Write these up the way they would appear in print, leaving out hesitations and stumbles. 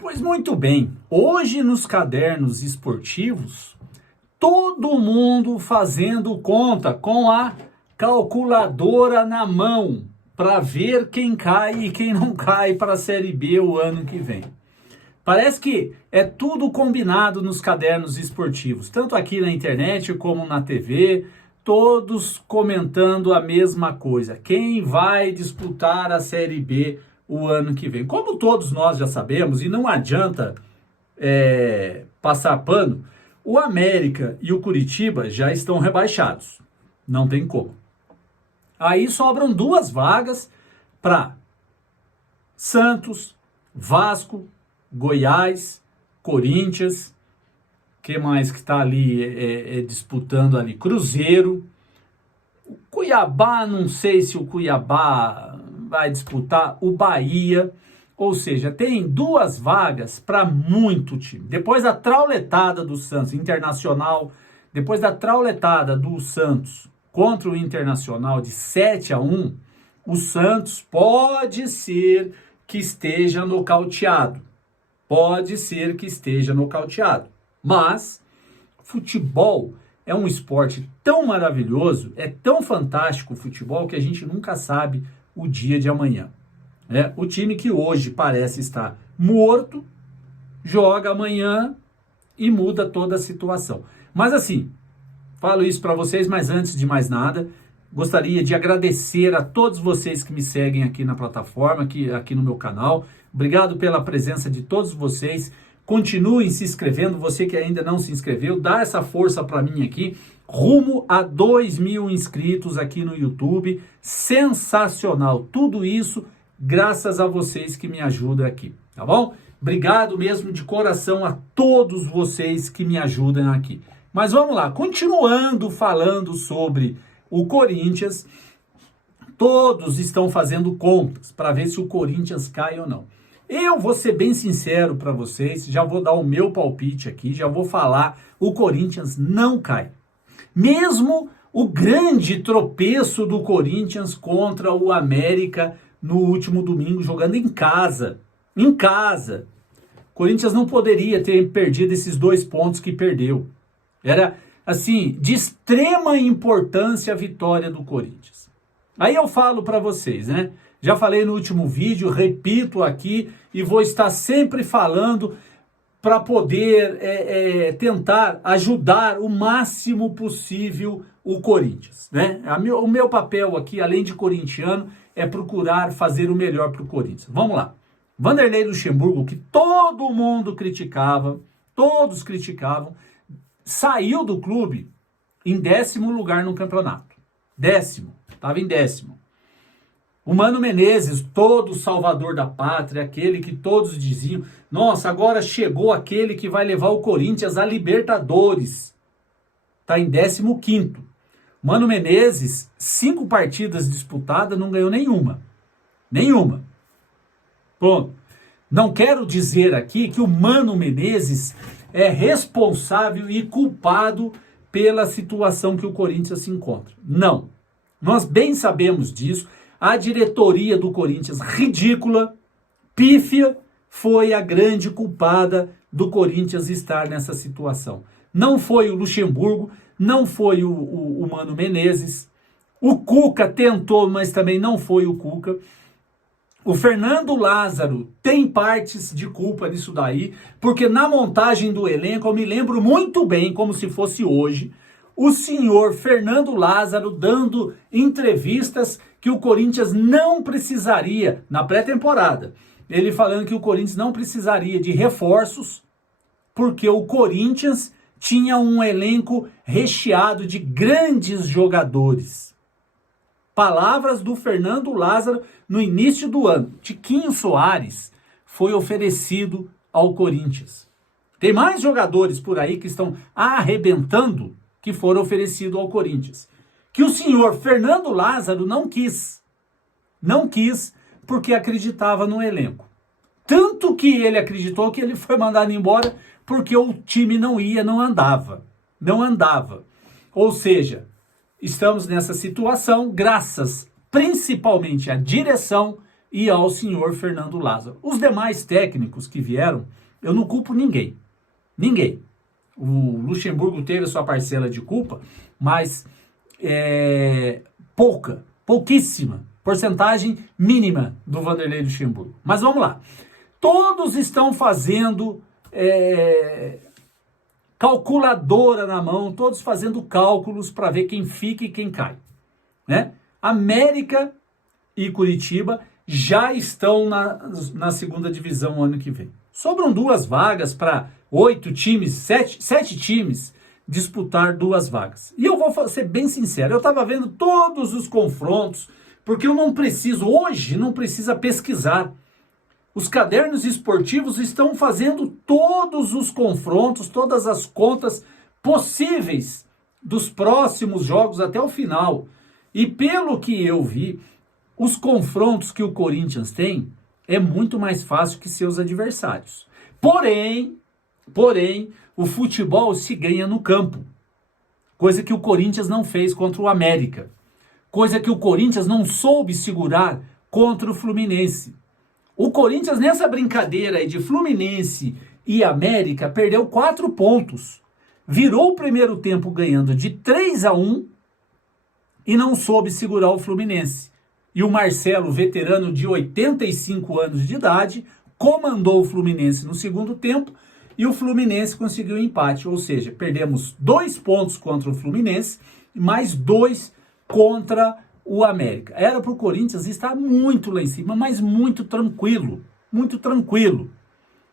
Pois muito bem, hoje nos cadernos esportivos, todo mundo fazendo conta com a calculadora na mão para ver quem cai e quem não cai para a Série B o ano que vem. Parece que é tudo combinado nos cadernos esportivos, tanto aqui na internet como na TV, todos comentando a mesma coisa. Quem vai disputar a Série B o ano que vem? Como todos nós já sabemos, e não adianta passar pano, o América e o Curitiba já estão rebaixados. Não tem como. Aí sobram duas vagas para Santos, Vasco, Goiás, Corinthians, que mais que está ali disputando ali? Cruzeiro, Cuiabá, não sei se o Cuiabá vai disputar, o Bahia, ou seja, tem duas vagas para muito time. Depois da trauletada do Santos, Internacional, depois da trauletada do Santos contra o Internacional de 7-1, o Santos pode ser que esteja nocauteado. Pode ser que esteja nocauteado. Mas futebol é um esporte tão maravilhoso, é tão fantástico o futebol que a gente nunca sabe o dia de amanhã. O time que hoje parece estar morto, joga amanhã e muda toda a situação. Mas assim, falo isso para vocês, mas antes de mais nada, gostaria de agradecer a todos vocês que me seguem aqui na plataforma, aqui no meu canal. Obrigado pela presença de todos vocês. Continuem se inscrevendo, você que ainda não se inscreveu, dá essa força para mim aqui, rumo a 2.000 inscritos aqui no YouTube. Sensacional, tudo isso graças a vocês que me ajudam aqui, tá bom? Obrigado mesmo de coração a todos vocês que me ajudam aqui. Mas vamos lá, continuando falando sobre o Corinthians, todos estão fazendo contas para ver se o Corinthians cai ou não. Eu vou ser bem sincero para vocês, já vou dar o meu palpite aqui, já vou falar, o Corinthians não cai. Mesmo o grande tropeço do Corinthians contra o América no último domingo, jogando em casa. Em casa. O Corinthians não poderia ter perdido esses 2 pontos que perdeu. Era, assim, de extrema importância a vitória do Corinthians. Aí eu falo para vocês, né? Já falei no último vídeo, repito aqui e vou estar sempre falando para poder tentar ajudar o máximo possível o Corinthians, né? O meu papel aqui, além de corintiano, é procurar fazer o melhor para o Corinthians. Vamos lá. Vanderlei Luxemburgo, que todo mundo criticava, todos criticavam, saiu do clube em 10º lugar no campeonato. 10º, estava em 10º. O Mano Menezes, todo salvador da pátria, aquele que todos diziam, nossa, agora chegou aquele que vai levar o Corinthians à Libertadores. Está em 15º. Mano Menezes, 5 partidas disputadas, não ganhou nenhuma. Nenhuma. Pronto. Não quero dizer aqui que o Mano Menezes é responsável e culpado pela situação que o Corinthians se encontra. Não. Nós bem sabemos disso. A diretoria do Corinthians, ridícula, pífia, foi a grande culpada do Corinthians estar nessa situação. Não foi o Luxemburgo, não foi o Mano Menezes. O Cuca tentou, mas também não foi o Cuca. O Fernando Lázaro tem partes de culpa nisso daí, porque na montagem do elenco, eu me lembro muito bem, como se fosse hoje, o senhor Fernando Lázaro dando entrevistas que o Corinthians não precisaria, na pré-temporada, ele falando que o Corinthians não precisaria de reforços, porque o Corinthians tinha um elenco recheado de grandes jogadores. Palavras do Fernando Lázaro no início do ano. Tiquinho Soares foi oferecido ao Corinthians. Tem mais jogadores por aí que estão arrebentando que foram oferecidos ao Corinthians. Que o senhor Fernando Lázaro não quis. Não quis porque acreditava no elenco. Tanto que ele acreditou que ele foi mandado embora porque o time não ia, não andava. Não andava. Ou seja, estamos nessa situação graças principalmente à direção, e ao senhor Fernando Lázaro. Os demais técnicos que vieram, eu não culpo ninguém. Ninguém. O Luxemburgo teve a sua parcela de culpa, mas pouquíssima, porcentagem mínima do Vanderlei Luxemburgo. Mas vamos lá. Todos estão fazendo calculadora na mão, todos fazendo cálculos para ver quem fica e quem cai, né? América e Curitiba já estão na segunda divisão ano que vem. Sobram 2 vagas para 8 times, 7 times disputar 2 vagas. E eu vou ser bem sincero, eu estava vendo todos os confrontos, porque eu não preciso, hoje não precisa pesquisar. Os cadernos esportivos estão fazendo todos os confrontos, todas as contas possíveis dos próximos jogos até o final. E pelo que eu vi, os confrontos que o Corinthians tem é muito mais fácil que seus adversários. Porém, o futebol se ganha no campo. Coisa que o Corinthians não fez contra o América. Coisa que o Corinthians não soube segurar contra o Fluminense. O Corinthians, nessa brincadeira aí de Fluminense e América, perdeu 4 pontos. Virou o primeiro tempo ganhando de 3-1 e não soube segurar o Fluminense. E o Marcelo, veterano de 85 anos de idade, comandou o Fluminense no segundo tempo e o Fluminense conseguiu um empate. Ou seja, perdemos 2 pontos contra o Fluminense e mais 2 contra o América. Era para o Corinthians estar muito lá em cima, mas muito tranquilo. Muito tranquilo.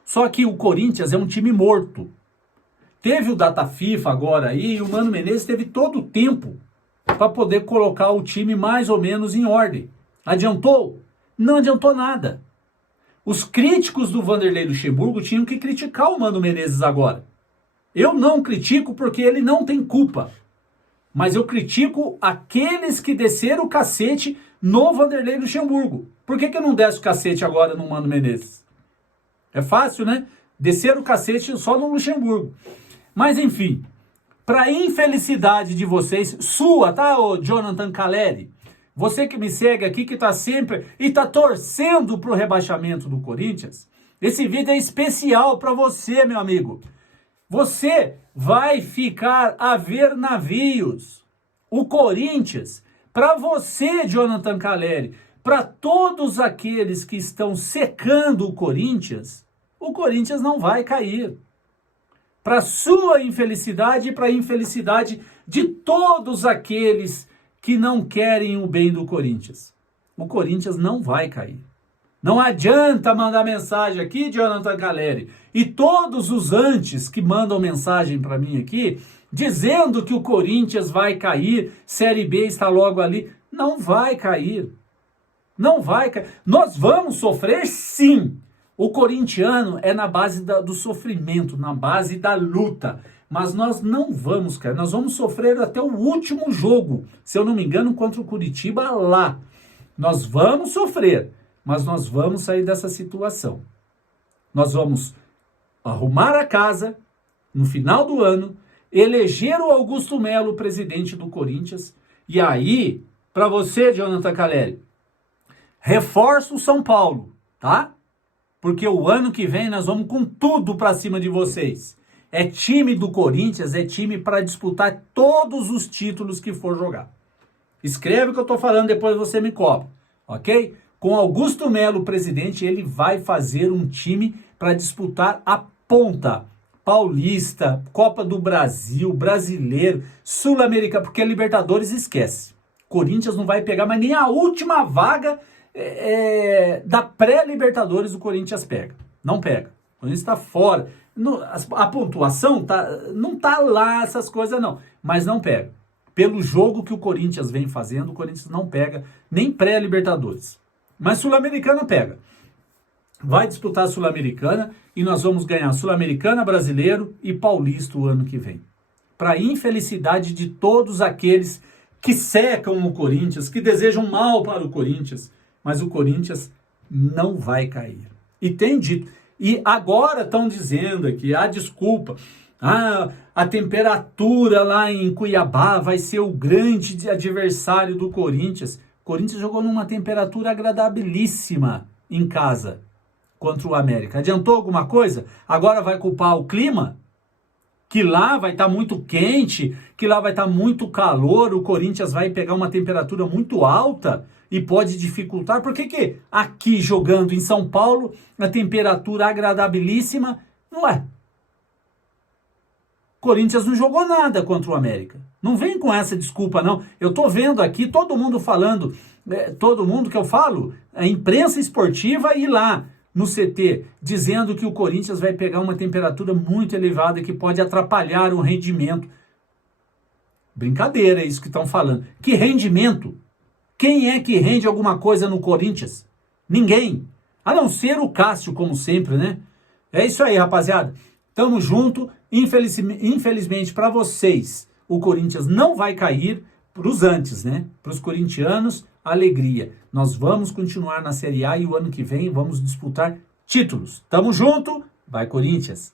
Só que o Corinthians é um time morto. Teve o Data FIFA agora aí e o Mano Menezes teve todo o tempo para poder colocar o time mais ou menos em ordem. Adiantou? Não adiantou nada. Os críticos do Vanderlei Luxemburgo tinham que criticar o Mano Menezes agora. Eu não critico porque ele não tem culpa. Mas eu critico aqueles que desceram o cacete no Vanderlei Luxemburgo. Por que não desce o cacete agora no Mano Menezes? É fácil, né? Descer o cacete só no Luxemburgo. Mas enfim, para infelicidade de vocês, sua, tá, ô Jonathan Caleri? Você que me segue aqui, que tá sempre e tá torcendo pro rebaixamento do Corinthians, esse vídeo é especial para você, meu amigo. Você vai ficar a ver navios. O Corinthians, para você, Jonathan Caleri, para todos aqueles que estão secando o Corinthians não vai cair. Para sua infelicidade e para a infelicidade de todos aqueles que não querem o bem do Corinthians. O Corinthians não vai cair. Não adianta mandar mensagem aqui, Jonathan Caleri, e todos os antes que mandam mensagem para mim aqui, dizendo que o Corinthians vai cair, Série B está logo ali. Não vai cair. Não vai cair. Nós vamos sofrer, sim. O corintiano é na base do sofrimento, na base da luta. Mas nós não vamos cair. Nós vamos sofrer até o último jogo, se eu não me engano, contra o Curitiba lá. Nós vamos sofrer. Mas nós vamos sair dessa situação. Nós vamos arrumar a casa no final do ano, eleger o Augusto Melo presidente do Corinthians. E aí, para você, Jonathan Caleri, reforça o São Paulo, tá? Porque o ano que vem nós vamos com tudo para cima de vocês. É time do Corinthians, é time para disputar todos os títulos que for jogar. Escreve o que eu estou falando, depois você me cobra, ok? Com Augusto Melo, presidente, ele vai fazer um time para disputar a ponta. Paulista, Copa do Brasil, Brasileiro, Sul-Americana, porque a Libertadores esquece. Corinthians não vai pegar, mas nem a última vaga da pré-Libertadores o Corinthians pega. Não pega. O Corinthians está fora. A pontuação não está lá, essas coisas não. Mas não pega. Pelo jogo que o Corinthians vem fazendo, o Corinthians não pega nem pré-Libertadores. Mas Sul-Americana pega. Vai disputar a Sul-Americana e nós vamos ganhar Sul-Americana, Brasileiro e Paulista o ano que vem. Para infelicidade de todos aqueles que secam o Corinthians, que desejam mal para o Corinthians, mas o Corinthians não vai cair. E tem dito. E agora estão dizendo aqui, desculpa, a temperatura lá em Cuiabá vai ser o grande adversário do Corinthians. Corinthians jogou numa temperatura agradabilíssima em casa contra o América. Adiantou alguma coisa? Agora vai culpar o clima? Que lá vai estar muito quente, que lá vai estar muito calor, o Corinthians vai pegar uma temperatura muito alta e pode dificultar. Por que aqui jogando em São Paulo, a temperatura agradabilíssima, não é? Corinthians não jogou nada contra o América. Não vem com essa desculpa, não. Eu tô vendo aqui todo mundo falando, todo mundo que eu falo, a imprensa esportiva e lá no CT, dizendo que o Corinthians vai pegar uma temperatura muito elevada que pode atrapalhar o rendimento. Brincadeira, é isso que estão falando. Que rendimento? Quem é que rende alguma coisa no Corinthians? Ninguém. A não ser o Cássio, como sempre, né? É isso aí, rapaziada. Tamo junto. Infelizmente para vocês, o Corinthians não vai cair. Para os antes, né? Para os corintianos, alegria. Nós vamos continuar na Série A e o ano que vem vamos disputar títulos. Tamo junto. Vai, Corinthians.